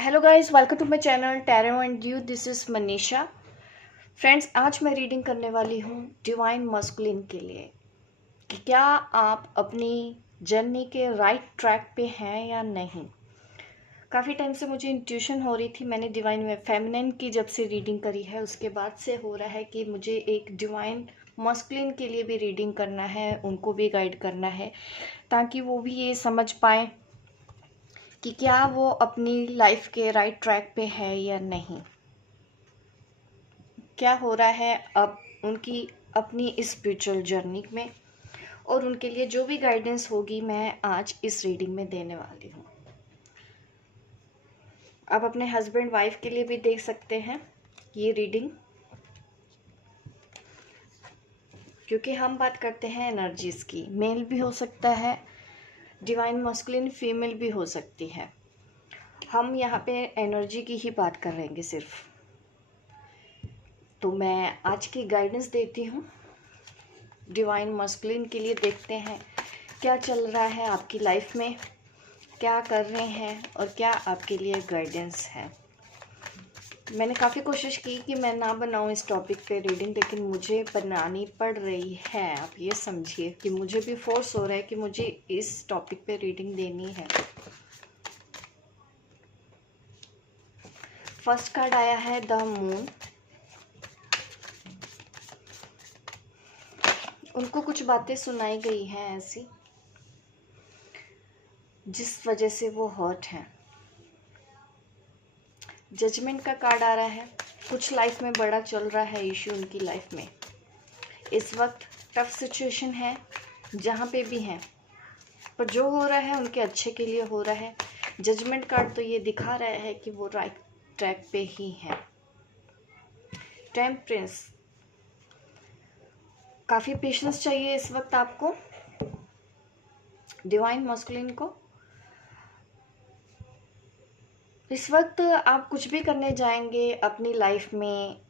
Hello guys, welcome to my channel tarot and you. This is Manisha. Friends, आज मैं reading करने वाली हूँ डिवाइन मस्कुलिन के लिए कि क्या आप अपनी जर्नी के राइट ट्रैक पे हैं या नहीं। काफ़ी टाइम से मुझे इंट्यूशन हो रही थी। मैंने डिवाइन में फेमिनिन की जब से रीडिंग करी है उसके बाद से हो रहा है कि मुझे एक डिवाइन मस्कुलिन के लिए भी रीडिंग करना है, उनको भी गाइड करना है ताकि वो भी ये समझ पाएँ कि क्या वो अपनी लाइफ के राइट ट्रैक पे है या नहीं, क्या हो रहा है अब उनकी अपनी स्पिरिचुअल जर्नी में। और उनके लिए जो भी गाइडेंस होगी मैं आज इस रीडिंग में देने वाली हूँ। आप अपने हस्बैंड वाइफ के लिए भी देख सकते हैं ये रीडिंग, क्योंकि हम बात करते हैं एनर्जीज की। मेल भी हो सकता है, डिवाइन मस्कुलिन फीमेल भी हो सकती है। हम यहाँ पे एनर्जी की ही बात कर रहेंगे सिर्फ। तो मैं आज की गाइडेंस देती हूँ डिवाइन मस्कुलिन के लिए। देखते हैं क्या चल रहा है आपकी लाइफ में, क्या कर रहे हैं और क्या आपके लिए गाइडेंस है। मैंने काफ़ी कोशिश की कि मैं ना बनाऊं इस टॉपिक पे रीडिंग, लेकिन मुझे बनानी पड़ रही है। आप ये समझिए कि मुझे भी फोर्स हो रहा है कि मुझे इस टॉपिक पे रीडिंग देनी है। फर्स्ट कार्ड आया है द मून। उनको कुछ बातें सुनाई गई हैं ऐसी जिस वजह से वो हर्ट हैं। जजमेंट का कार्ड आ रहा है। कुछ लाइफ में बड़ा चल रहा है इश्यू उनकी लाइफ में। इस वक्त टफ सिचुएशन है जहाँ पे भी हैं, पर जो हो रहा है उनके अच्छे के लिए हो रहा है। जजमेंट कार्ड तो ये दिखा रहा है कि वो राइट ट्रैक पे ही हैं। टेम्परेंस, काफ़ी पेशेंस चाहिए इस वक्त आपको डिवाइन मस्कुलिन को। इस वक्त आप कुछ भी करने जाएंगे अपनी लाइफ में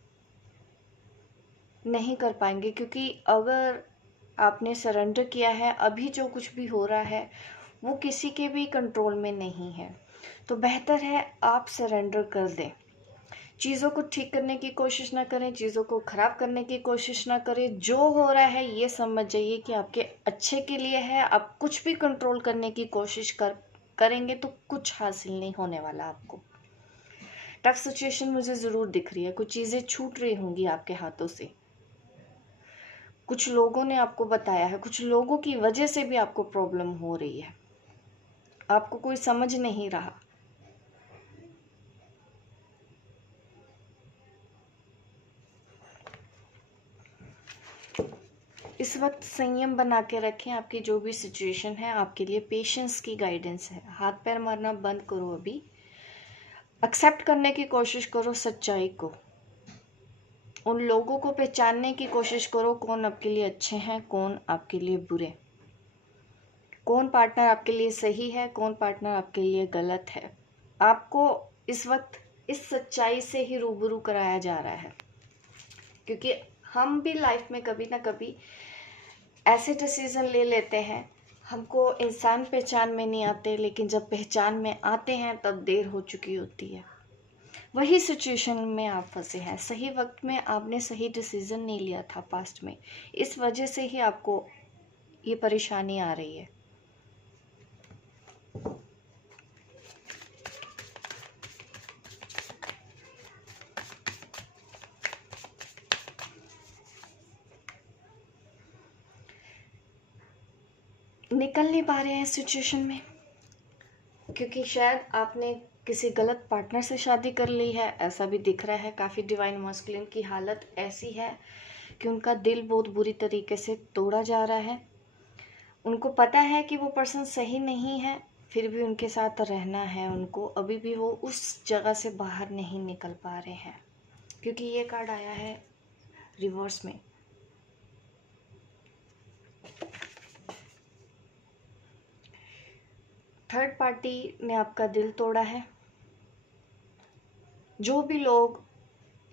नहीं कर पाएंगे, क्योंकि अगर आपने सरेंडर किया है, अभी जो कुछ भी हो रहा है वो किसी के भी कंट्रोल में नहीं है। तो बेहतर है आप सरेंडर कर दें। चीज़ों को ठीक करने की कोशिश ना करें, चीज़ों को ख़राब करने की कोशिश ना करें। जो हो रहा है ये समझ जाइए कि आपके अच्छे के लिए है। आप कुछ भी कंट्रोल करने की कोशिश करेंगे तो कुछ हासिल नहीं होने वाला आपको। टफ सिचुएशन मुझे ज़रूर दिख रही है, कुछ चीज़ें छूट रही होंगी आपके हाथों से। कुछ लोगों ने आपको बताया है, कुछ लोगों की वजह से भी आपको प्रॉब्लम हो रही है, आपको कोई समझ नहीं रहा। इस वक्त संयम बना के रखें। आपकी जो भी सिचुएशन है आपके लिए पेशेंस की गाइडेंस है। हाथ पैर मारना बंद करो, अभी एक्सेप्ट करने की कोशिश करो सच्चाई को। उन लोगों को पहचानने की कोशिश करो, कौन आपके लिए अच्छे हैं, कौन आपके लिए बुरे, कौन पार्टनर आपके लिए सही है, कौन पार्टनर आपके लिए गलत है। आपको इस वक्त इस सच्चाई से ही रूबरू कराया जा रहा है, क्योंकि हम भी लाइफ में कभी ना कभी ऐसे डिसीजन ले लेते हैं, हमको इंसान पहचान में नहीं आते, लेकिन जब पहचान में आते हैं तब देर हो चुकी होती है। वही सिचुएशन में आप फंसे हैं। सही वक्त में आपने सही डिसीजन नहीं लिया था पास्ट में, इस वजह से ही आपको ये परेशानी आ रही है। निकल नहीं पा रहे हैं इस सिचुएशन में, क्योंकि शायद आपने किसी गलत पार्टनर से शादी कर ली है, ऐसा भी दिख रहा है। काफ़ी डिवाइन मस्कुलिन की हालत ऐसी है कि उनका दिल बहुत बुरी तरीके से तोड़ा जा रहा है। उनको पता है कि वो पर्सन सही नहीं है, फिर भी उनके साथ रहना है उनको। अभी भी वो उस जगह से बाहर नहीं निकल पा रहे हैं, क्योंकि ये कार्ड आया है रिवर्स में। थर्ड पार्टी ने आपका दिल तोड़ा है। जो भी लोग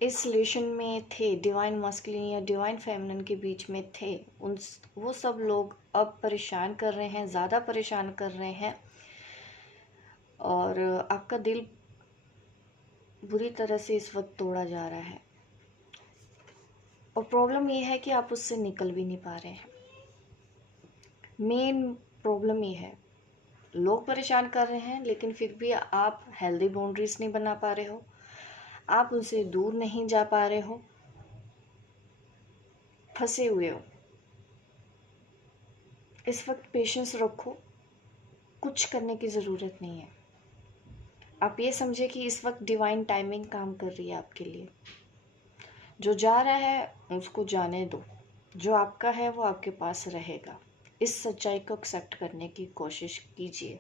इस रिलेशन में थे, डिवाइन मस्कुलिन या डिवाइन फेमिनिन के बीच में थे, वो सब लोग अब परेशान कर रहे हैं, ज़्यादा परेशान कर रहे हैं। और आपका दिल बुरी तरह से इस वक्त तोड़ा जा रहा है, और प्रॉब्लम ये है कि आप उससे निकल भी नहीं पा रहे हैं। मेन प्रॉब्लम ये है, लोग परेशान कर रहे हैं लेकिन फिर भी आप हेल्दी बाउंड्रीज नहीं बना पा रहे हो, आप उनसे दूर नहीं जा पा रहे हो, फंसे हुए हो। इस वक्त पेशेंस रखो, कुछ करने की ज़रूरत नहीं है। आप ये समझे कि इस वक्त डिवाइन टाइमिंग काम कर रही है आपके लिए। जो जा रहा है उसको जाने दो, जो आपका है वो आपके पास रहेगा। इस सच्चाई को एक्सेप्ट करने की कोशिश कीजिए।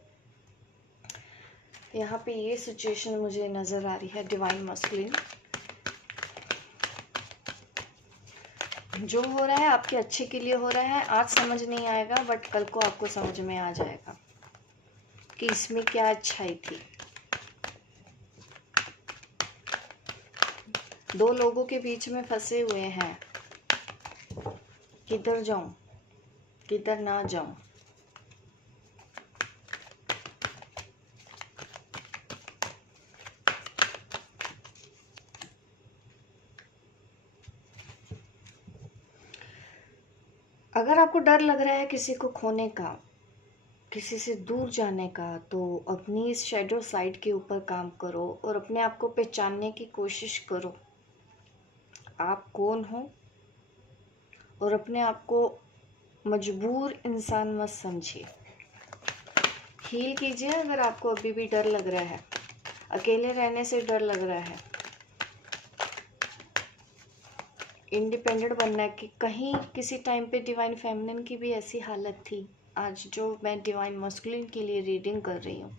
यहाँ पे ये सिचुएशन मुझे नज़र आ रही है, डिवाइन मस्कुलिन। जो हो रहा है आपके अच्छे के लिए हो रहा है। आज समझ नहीं आएगा बट कल को आपको समझ में आ जाएगा कि इसमें क्या अच्छाई थी। दो लोगों के बीच में फंसे हुए हैं, किधर जाऊं किधर ना जाऊं। अगर आपको डर लग रहा है किसी को खोने का, किसी से दूर जाने का, तो अपनी इस शैडो साइड के ऊपर काम करो और अपने आप को पहचानने की कोशिश करो। आप कौन हो, और अपने आप को मजबूर इंसान मत समझिए। हील कीजिए। अगर आपको अभी भी डर लग रहा है, अकेले रहने से डर लग रहा है, इंडिपेंडेंट बनना है, कि कहीं किसी टाइम पे डिवाइन फेमिनिन की भी ऐसी हालत थी। आज जो मैं डिवाइन मस्कुलिन के लिए रीडिंग कर रही हूँ,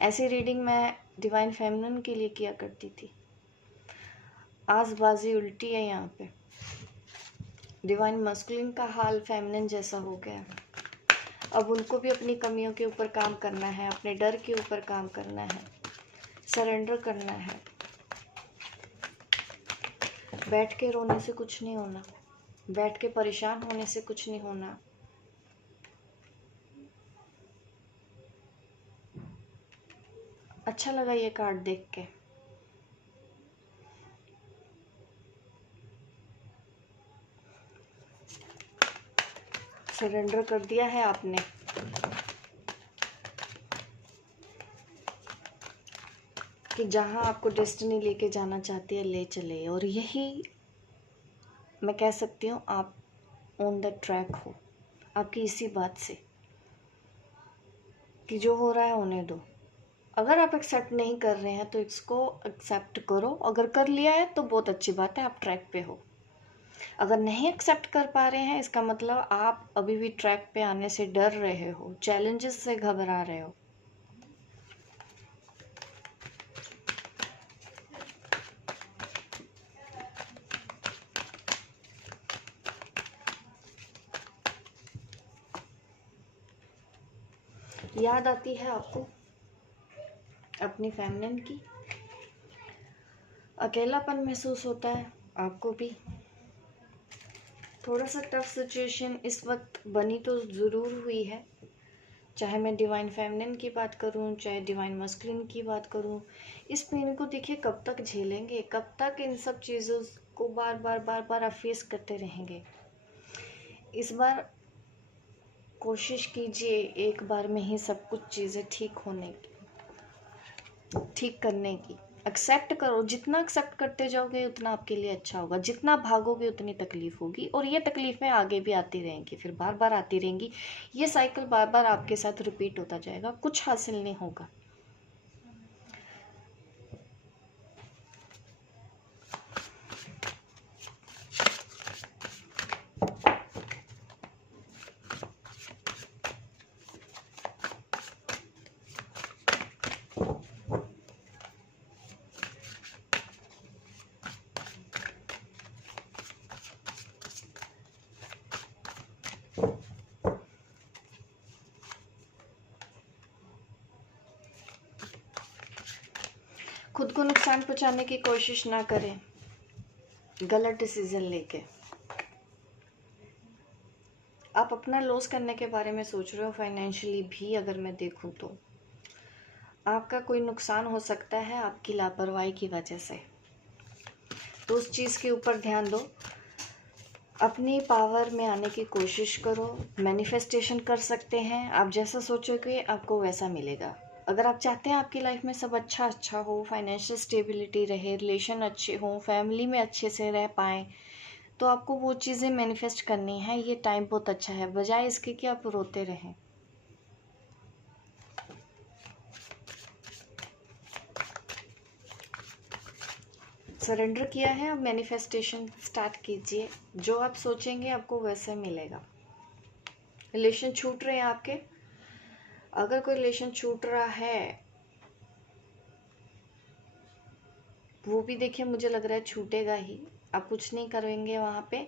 ऐसी रीडिंग मैं डिवाइन फेमिनिन के लिए किया करती थी। आज बाजी उल्टी है। यहाँ पे डिवाइन मस्कुलिन का हाल फेमिनिन जैसा हो गया। अब उनको भी अपनी कमियों के ऊपर काम करना है, अपने डर के ऊपर काम करना है, सरेंडर करना है। बैठ के रोने से कुछ नहीं होना, बैठ के परेशान होने से कुछ नहीं होना। अच्छा लगा ये कार्ड देख के। सरेंडर कर दिया है आपने। कि जहाँ आपको डेस्टिनी लेके जाना चाहती है ले चले, और यही मैं कह सकती हूँ, आप ऑन द ट्रैक हो आपकी इसी बात से, कि जो हो रहा है होने दो। अगर आप एक्सेप्ट नहीं कर रहे हैं तो इसको एक्सेप्ट करो। अगर कर लिया है तो बहुत अच्छी बात है, आप ट्रैक पे हो। अगर नहीं एक्सेप्ट कर पा रहे हैं, इसका मतलब आप अभी भी ट्रैक पे आने से डर रहे हो, चैलेंजेस से घबरा रहे हो। याद आती है आपको अपनी फेमिनिन की, अकेलापन महसूस होता है आपको भी। थोड़ा सा टफ सिचुएशन इस वक्त बनी तो ज़रूर हुई है, चाहे मैं डिवाइन फेमिनिन की बात करूं, चाहे डिवाइन मस्कुलिन की बात करूं। इस पेन को देखिए कब तक झेलेंगे, कब तक इन सब चीज़ों को बार बार आप फेस करते रहेंगे। इस बार कोशिश कीजिए एक बार में ही सब कुछ चीज़ें ठीक होने की, ठीक करने की। एक्सेप्ट करो, जितना एक्सेप्ट करते जाओगे उतना आपके लिए अच्छा होगा। जितना भागोगे उतनी तकलीफ होगी, और ये तकलीफें आगे भी आती रहेंगी, फिर बार बार आती रहेंगी। ये साइकिल बार बार आपके साथ रिपीट होता जाएगा, कुछ हासिल नहीं होगा। खुद को नुकसान पहुंचाने की कोशिश ना करें गलत डिसीजन लेके। आप अपना लॉस करने के बारे में सोच रहे हो फाइनेंशियली भी, अगर मैं देखूं तो आपका कोई नुकसान हो सकता है आपकी लापरवाही की वजह से, तो उस चीज़ के ऊपर ध्यान दो। अपनी पावर में आने की कोशिश करो। मैनिफेस्टेशन कर सकते हैं, आप जैसा सोचोगे आपको वैसा मिलेगा। अगर आप चाहते हैं आपकी लाइफ में सब अच्छा हो, फाइनेंशियल स्टेबिलिटी रहे, रिलेशन अच्छे हों, फैमिली में अच्छे से रह पाएँ, तो आपको वो चीज़ें मैनिफेस्ट करनी है। ये टाइम बहुत अच्छा है, बजाय इसके कि आप रोते रहें। सरेंडर किया है, अब मैनिफेस्टेशन स्टार्ट कीजिए। जो आप सोचेंगे आपको वैसे मिलेगा। रिलेशन छूट रहे हैं आपके, अगर कोई रिलेशन छूट रहा है, वो भी देखिए मुझे लग रहा है छूटेगा ही। आप कुछ नहीं करेंगे वहाँ पे।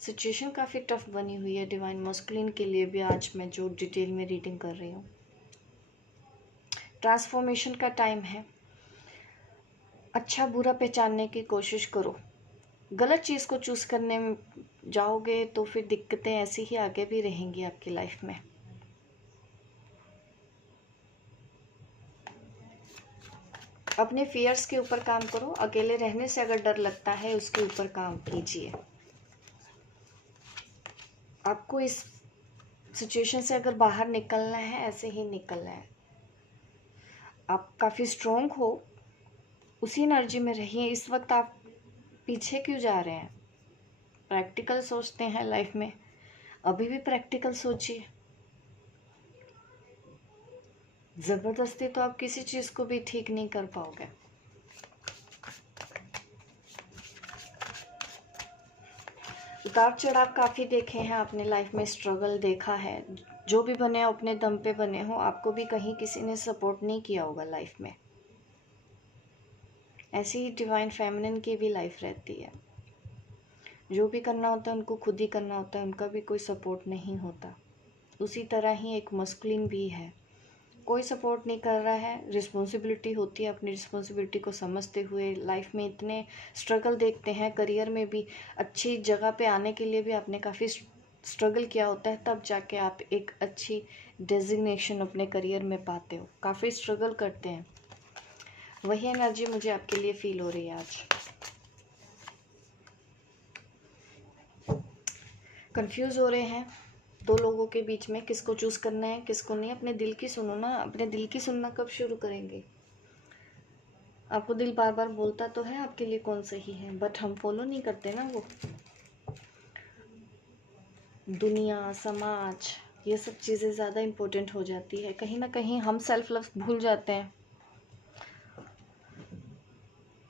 सिचुएशन काफ़ी टफ बनी हुई है डिवाइन मस्कुलिन के लिए भी, आज मैं जो डिटेल में रीडिंग कर रही हूँ। ट्रांसफॉर्मेशन का टाइम है। अच्छा बुरा पहचानने की कोशिश करो। गलत चीज़ को चूज़ करने में जाओगे तो फिर दिक्कतें ऐसी ही आगे भी रहेंगी आपकी लाइफ में। अपने फियर्स के ऊपर काम करो। अकेले रहने से अगर डर लगता है उसके ऊपर काम कीजिए। आपको इस सिचुएशन से अगर बाहर निकलना है, ऐसे ही निकलना है। आप काफ़ी स्ट्रोंग हो, उसी एनर्जी में रहिए। इस वक्त आप पीछे क्यों जा रहे हैं? प्रैक्टिकल सोचते हैं लाइफ में, अभी भी प्रैक्टिकल सोचिए। ज़बरदस्ती तो आप किसी चीज़ को भी ठीक नहीं कर पाओगे। उतार चढ़ाव काफ़ी देखे हैं आपने लाइफ में, स्ट्रगल देखा है। जो भी बने हो अपने दम पे बने हो, आपको भी कहीं किसी ने सपोर्ट नहीं किया होगा लाइफ में। ऐसी ही डिवाइन फेमिनिन की भी लाइफ रहती है। जो भी करना होता है उनको खुद ही करना होता है, उनका भी कोई सपोर्ट नहीं होता। उसी तरह ही एक मस्कुलिन भी है, कोई सपोर्ट नहीं कर रहा है। रिस्पॉन्सिबिलिटी होती है, अपनी रिस्पॉन्सिबिलिटी को समझते हुए लाइफ में इतने स्ट्रगल देखते हैं। करियर में भी अच्छी जगह पे आने के लिए भी आपने काफ़ी स्ट्रगल किया होता है, तब जाके आप एक अच्छी डेजिग्नेशन अपने करियर में पाते हो। काफ़ी स्ट्रगल करते हैं। वही एनर्जी मुझे आपके लिए फील हो रही है आज। कंफ्यूज हो रहे हैं दो लोगों के बीच में, किसको चूज़ करना है किसको नहीं। अपने दिल की सुनो ना। अपने दिल की सुनना कब शुरू करेंगे? आपको दिल बार बार बोलता तो है आपके लिए कौन सही है, बट हम फॉलो नहीं करते ना। वो दुनिया, समाज, ये सब चीज़ें ज़्यादा इम्पोर्टेंट हो जाती है। कहीं ना कहीं हम सेल्फ लव भूल जाते हैं।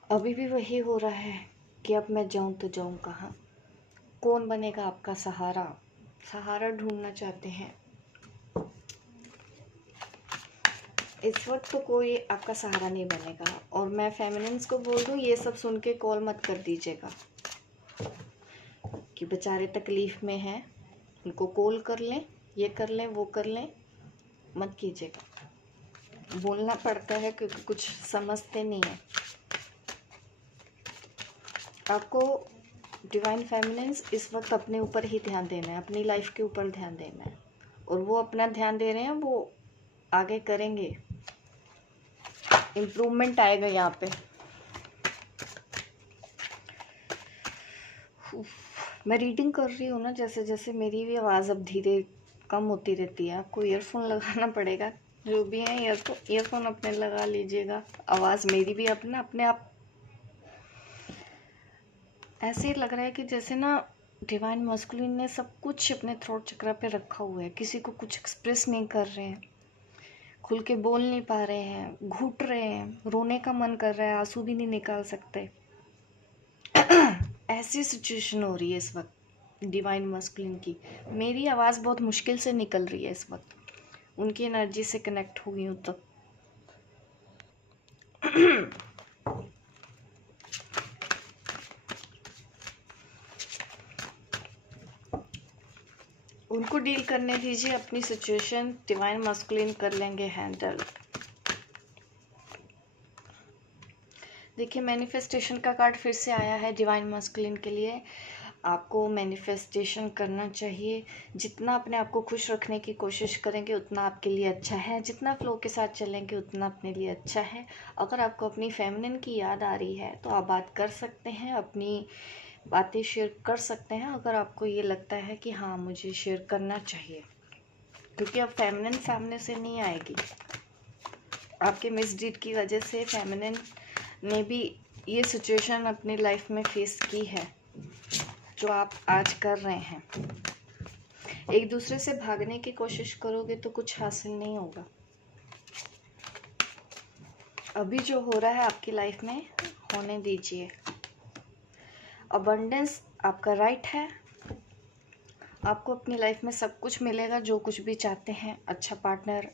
अभी भी वही हो रहा है कि अब मैं जाऊं तो जाऊं कहाँ? कौन बनेगा आपका सहारा? सहारा ढूंढना चाहते हैं। इस वक्त तो कोई आपका सहारा नहीं बनेगा। और मैं फेमिनिन्स को बोल दूं, ये सब सुन के कॉल मत कर दीजिएगा कि बेचारे तकलीफ़ में हैं, उनको कॉल कर लें, ये कर लें, वो कर लें, मत कीजिएगा। बोलना पड़ता है क्योंकि कुछ समझते नहीं है। आपको डिवाइन फेमिनिन्स इस वक्त अपने ऊपर ही ध्यान देना है, अपनी लाइफ के ऊपर ध्यान देना है। और वो अपना ध्यान दे रहे हैं, वो आगे करेंगे। इम्प्रूवमेंट आएगा यहाँ पे। मैं रीडिंग कर रही हूँ ना, जैसे जैसे मेरी भी आवाज़ अब धीरे कम होती रहती है। आपको ईयरफोन लगाना पड़ेगा। जो भी है ईयरफोन अपने लगा लीजिएगा। आवाज़ मेरी भी अपने आप ऐसे ही लग रहा है कि जैसे ना डिवाइन मस्कुलिन ने सब कुछ अपने थ्रोट चक्र पे रखा हुआ है। किसी को कुछ एक्सप्रेस नहीं कर रहे हैं, खुल के बोल नहीं पा रहे हैं, घुट रहे हैं, रोने का मन कर रहा है, आंसू भी नहीं निकाल सकते। ऐसी सिचुएशन हो रही है इस वक्त डिवाइन मस्कुलिन की। मेरी आवाज़ बहुत मुश्किल से निकल रही है इस वक्त, उनकी एनर्जी से कनेक्ट हुई हूँ तो। उनको डील करने दीजिए अपनी सिचुएशन। डिवाइन मस्कुलिन कर लेंगे हैंडल। देखिए मैनिफेस्टेशन का कार्ड फिर से आया है डिवाइन मस्कुलिन के लिए। आपको मैनिफेस्टेशन करना चाहिए। जितना अपने आप को खुश रखने की कोशिश करेंगे उतना आपके लिए अच्छा है, जितना फ्लो के साथ चलेंगे उतना अपने लिए अच्छा है। अगर आपको अपनी फेमिनिन की याद आ रही है तो आप बात कर सकते हैं, अपनी बातें शेयर कर सकते हैं अगर आपको ये लगता है कि हाँ मुझे शेयर करना चाहिए, क्योंकि अब फेमिनिन सामने से नहीं आएगी। आपके मिसडीड की वजह से फेमिनिन ने भी ये सिचुएशन अपनी लाइफ में फेस की है जो आप आज कर रहे हैं। एक दूसरे से भागने की कोशिश करोगे तो कुछ हासिल नहीं होगा। अभी जो हो रहा है आपकी लाइफ में होने दीजिए। अबंडेंस आपका राइट है, आपको अपनी लाइफ में सब कुछ मिलेगा जो कुछ भी चाहते हैं। अच्छा पार्टनर,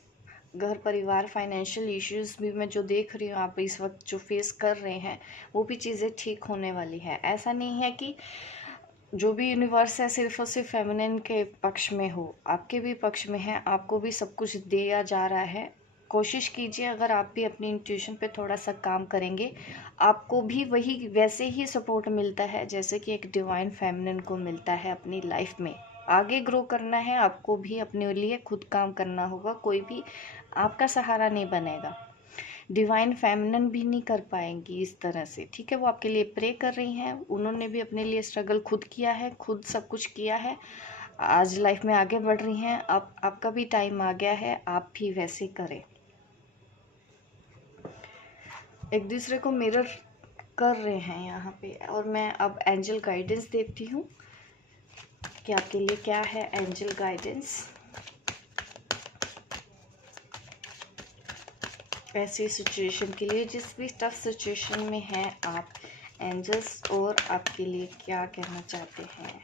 घर परिवार, फाइनेंशियल इश्यूज भी मैं जो देख रही हूँ आप इस वक्त जो फेस कर रहे हैं वो भी चीज़ें ठीक होने वाली है। ऐसा नहीं है कि जो भी यूनिवर्स है सिर्फ और सिर्फ फेमिनिन के पक्ष में हो, आपके भी पक्ष में है। आपको भी सब कुछ दिया जा रहा है। कोशिश कीजिए, अगर आप भी अपनी इंट्यूशन पे थोड़ा सा काम करेंगे आपको भी वही वैसे ही सपोर्ट मिलता है जैसे कि एक डिवाइन फेमिनिन को मिलता है। अपनी लाइफ में आगे ग्रो करना है, आपको भी अपने लिए खुद काम करना होगा। कोई भी आपका सहारा नहीं बनेगा, डिवाइन फेमिनिन भी नहीं कर पाएंगी इस तरह से, ठीक है। वो आपके लिए प्रे कर रही हैं, उन्होंने भी अपने लिए स्ट्रगल खुद किया है, खुद सब कुछ किया है, आज लाइफ में आगे बढ़ रही हैं। अब आपका भी टाइम आ गया है, आप भी वैसे करें। एक दूसरे को मिरर कर रहे हैं यहाँ पे, और मैं अब एंजल गाइडेंस देती हूँ कि आपके लिए क्या है एंजल गाइडेंस ऐसी सिचुएशन के लिए, जिस भी टफ सिचुएशन में हैं आप। एंजल्स और आपके लिए क्या कहना चाहते हैं।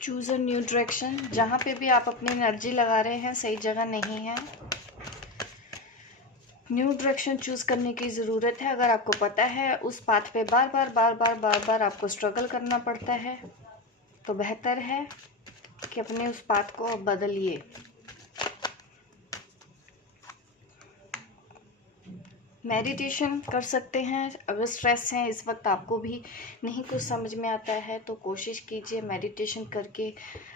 Choose a new direction. जहाँ पे भी आप अपनी एनर्जी लगा रहे हैं सही जगह नहीं है, न्यू डायरेक्शन चूज करने की ज़रूरत है। अगर आपको पता है उस पाथ पे बार बार आपको स्ट्रगल करना पड़ता है तो बेहतर है कि अपने उस पाथ को बदलिए। मेडिटेशन कर सकते हैं। अगर स्ट्रेस है इस वक्त आपको भी नहीं कुछ समझ में आता है तो कोशिश कीजिए मेडिटेशन करके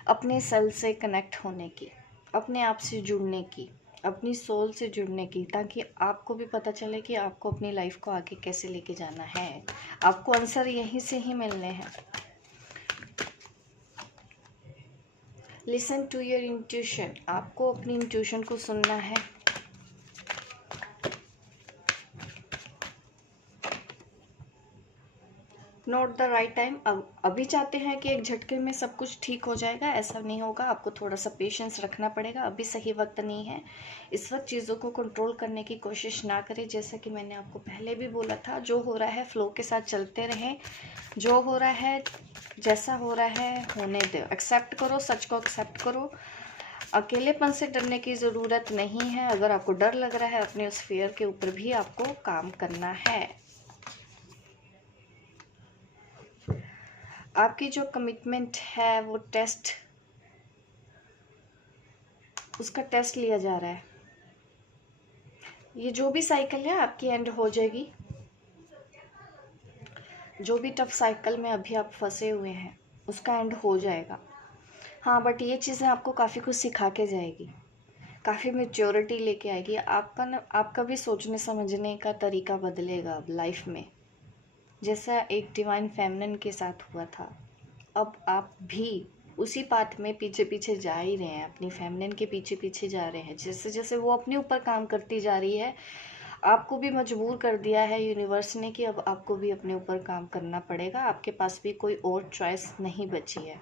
अपने सेल से कनेक्ट होने की, अपने आप से जुड़ने की, अपनी सोल से जुड़ने की, ताकि आपको भी पता चले कि आपको अपनी लाइफ को आगे कैसे लेके जाना है। आपको आंसर यहीं से ही मिलने हैं। Listen to your intuition. आपको अपनी इंट्यूशन को सुनना है। Note the right time. अभी चाहते हैं कि एक झटके में सब कुछ ठीक हो जाएगा, ऐसा नहीं होगा। आपको थोड़ा सा पेशेंस रखना पड़ेगा। अभी सही वक्त नहीं है। इस वक्त चीज़ों को कंट्रोल करने की कोशिश ना करें। जैसा कि मैंने आपको पहले भी बोला था, जो हो रहा है फ्लो के साथ चलते रहें। जो हो रहा है जैसा हो रहा है होने दो, एक्सेप्ट करो, सच को एक्सेप्ट करो। अकेलेपन से डरने की ज़रूरत नहीं है। अगर आपको डर लग रहा है अपने उस फियर के ऊपर भी आपको काम करना है। आपकी जो कमिटमेंट है वो टेस्ट, उसका टेस्ट लिया जा रहा है। ये जो भी साइकिल है आपकी एंड हो जाएगी। जो भी टफ साइकिल में अभी आप फंसे हुए हैं उसका एंड हो जाएगा। हाँ, बट ये चीज़ें आपको काफ़ी कुछ सिखा के जाएगी, काफ़ी मैच्योरिटी लेके आएगी। आपका भी सोचने समझने का तरीका बदलेगा अब लाइफ में, जैसा एक डिवाइन फेमिनिन के साथ हुआ था। अब आप भी उसी पाथ में पीछे पीछे जा ही रहे हैं, अपनी फेमिनिन के पीछे पीछे जा रहे हैं। जैसे जैसे वो अपने ऊपर काम करती जा रही है, आपको भी मजबूर कर दिया है यूनिवर्स ने कि अब आपको भी अपने ऊपर काम करना पड़ेगा। आपके पास भी कोई और चॉइस नहीं बची है।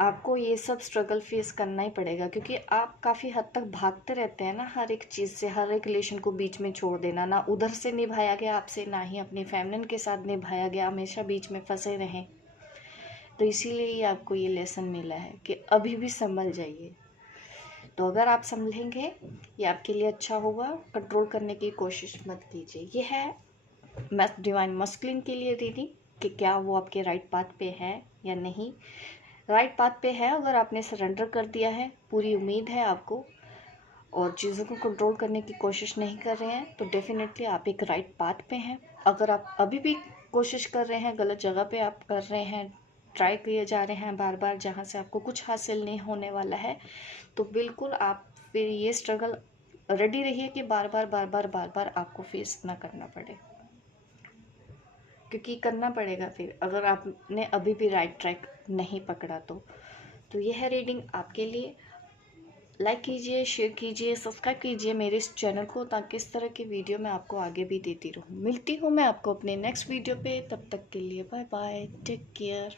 आपको ये सब स्ट्रगल फेस करना ही पड़ेगा, क्योंकि आप काफ़ी हद तक भागते रहते हैं ना हर एक चीज़ से। हर एक रिलेशन को बीच में छोड़ देना, ना उधर से निभाया गया आपसे, ना ही अपनी फेमिनिन के साथ निभाया गया, हमेशा बीच में फंसे रहें। तो इसीलिए ही आपको ये लेसन मिला है कि अभी भी संभल जाइए। तो अगर आप संभलेंगे ये आपके लिए अच्छा होगा। कंट्रोल करने की कोशिश मत कीजिए। ये है डिवाइन मस्कुलिन के लिए रीडिंग कि क्या वो आपके राइट पाथ पे है या नहीं। राइट पाथ पे है। अगर आपने सरेंडर कर दिया है, पूरी उम्मीद है आपको, और चीज़ों को कंट्रोल करने की कोशिश नहीं कर रहे हैं, तो डेफिनेटली आप एक राइट पाथ पे हैं। अगर आप अभी भी कोशिश कर रहे हैं, गलत जगह पे आप कर रहे हैं, ट्राई किए जा रहे हैं बार बार, जहाँ से आपको कुछ हासिल नहीं होने वाला है, तो बिल्कुल आप फिर ये स्ट्रगल रेडी रहिए कि बार बार आपको फेस ना करना पड़े, क्योंकि करना पड़ेगा फिर, अगर आपने अभी भी राइट ट्रैक नहीं पकड़ा तो यह है रीडिंग आपके लिए। लाइक कीजिए, शेयर कीजिए, सब्सक्राइब कीजिए मेरे इस चैनल को, ताकि इस तरह की वीडियो मैं आपको आगे भी देती रहूँ। मिलती हूँ मैं आपको अपने नेक्स्ट वीडियो पे, तब तक के लिए बाय बाय, टेक केयर।